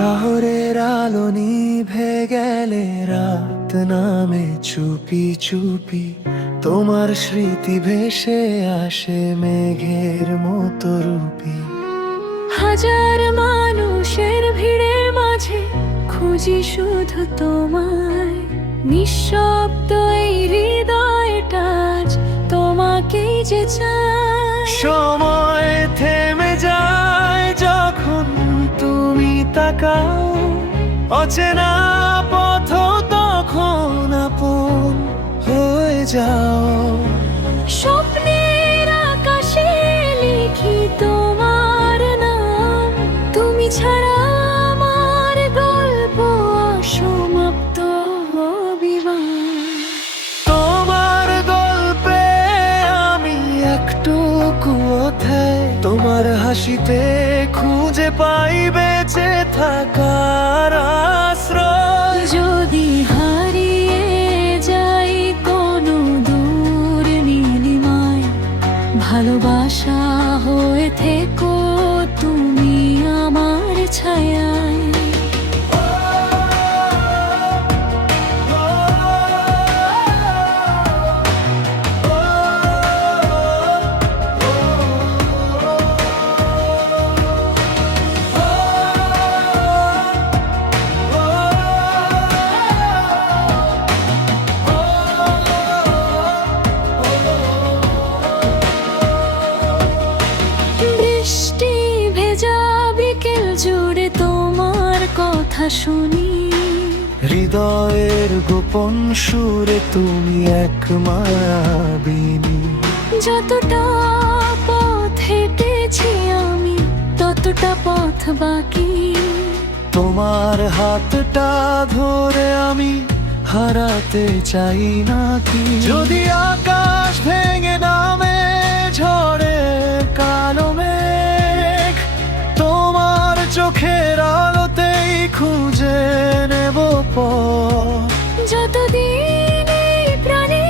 শহরের আলো নিভে গেলে রাত নামে চুপি চুপি, তোমার স্মৃতি ভেসে আসে মেঘের মতো রূপী। হাজার মানুষের ভিড়ের মাঝে খুঁজি শুধু তোমায়, নিঃশব্দ এই হৃদয়টা আজ তোমাকেই যে চায়। সময় থেমে যায় যখন তুমি তাকাও, অচেনা পথ তখন আপন হয়ে যাও। স্বপ্নের আকাশে লিখি তোমার নাম, তুমি ছাড়া আমার গল্প অসমাপ্ত অবিরাম। তোমার গল্পে আমি একটুকু অধ্যায়, তোমার হাসিতে খুঁজে পাই বেঁচে থাকার আশ্রয়। যদি হারিয়ে যাই কোনো দূর নীলিমায়, ভালোবাসা হয়ে থেকো তুমি আমার ছায়ায়। বৃষ্টি ভেজা বিকেল জুড়ে তোমার কথা শুনি, হৃদয়ের গোপন সুরে তুমি এক মায়াবিনী। যতটা পথ হেঁটেছি আমি ততটা পথ বাকি। তোমার হাতটা ধরে আমি হারাতে চাই নাকি। যদি আকাশ ভেঙে নামে ঝড়ে কালো মেঘ, তোমার চোখের আলোতেই খুঁজে নেব পথ। যতদিন এই প্রাণে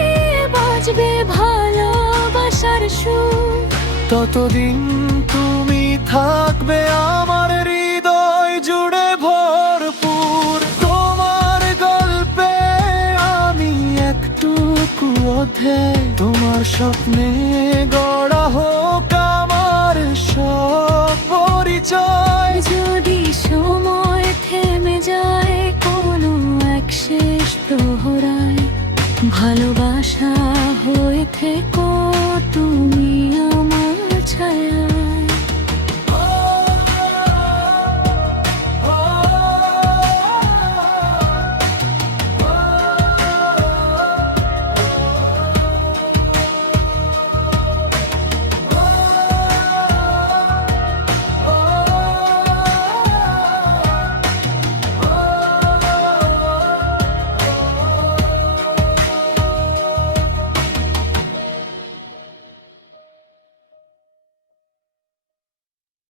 বাজবে ভালোবাসার সুর, ততদিন তুমি থাকবে আমার হৃদয় জুড়ে ভরপুর। তোমার গল্পে আমি একটুকু অধ্যায়, তোমার স্বপ্নে গড়া হোক আমার সব পরিচয়। যদি সময় থেমে যায় কোনো এক শেষ প্রহরায়, ভালোবাসা হয়ে থেকো